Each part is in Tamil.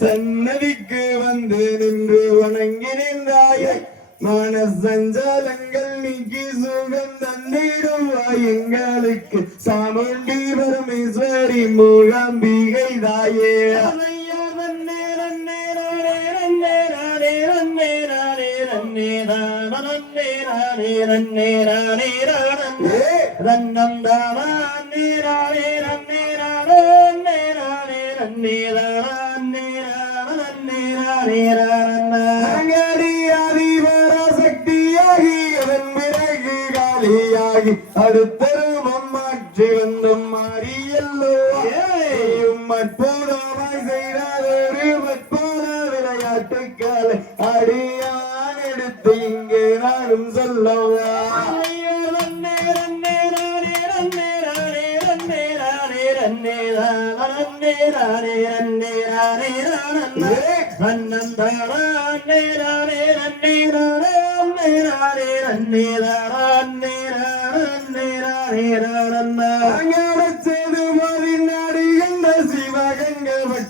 சன்னதிக்கு வந்து நின்று வணங்கி நின்றாயே. மனசஞ்சலங்கள் நீக்கி சுகம் தந்திடுவாய் எங்களுக்கு. சாமுண்டி பரமேஸ்வரி மூகாம்பிகை தாயே. அதையா நன்னே காலியாகி அடுத்தருமம் மாற்றி வந்தும் மாறியல்லோ மற்போதமாய் செய்தாதொரு மற்போத விளையாட்டுக்களை அடியான் எடுத்து இங்கே நானும் சொல்லவா?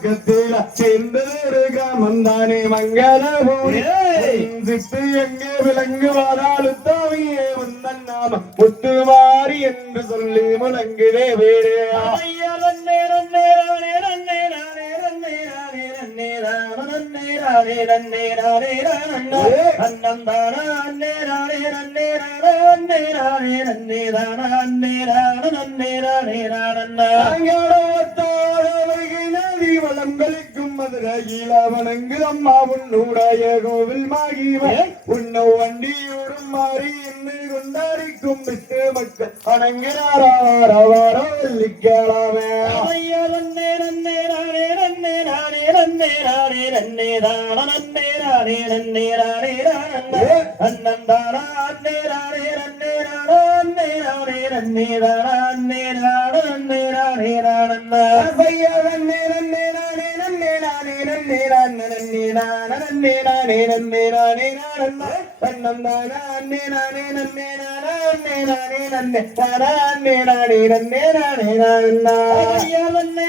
பக்கத்தில் சேர்ந்ததொரு கிராமம் தானே மங்களபூரி சித்து எங்கே விளங்குவாரால் தாவியே உந்தன் நாம முத்துமாரி என்று சொல்லி முழங்குதே அன்னம் தானா நன்னே ரானே நன்னே ரானே நன்னே ரானே நன்னே தானா நன்னே ரான நன்னே ரானே ரானே நதி வளங்களுக்கு மதுரையில் வணங்கு அம்மா உன்னுடைய கோவில் மாகிவன் உன்னை வண்டியூரும் மாறி என்று கொண்டாடிக்கும் விட்டு மக்கள் வணங்கினாரோ வெள்ளிக்கிழமை. ஐயா நன்னே அண்ணன் தானா அன்னே நானே நன்னே நானே நன்னே நானே நன்னே தானா அன்னே நானே நன்னே ஐயா நன்னே நன்னே நானே நன்னே நானே நன்னே நானே நன்னே அண்ணன் தானா அன்னே நானே நன்னே நானே நன்னே நானே நன்னே ஐயா நன்னே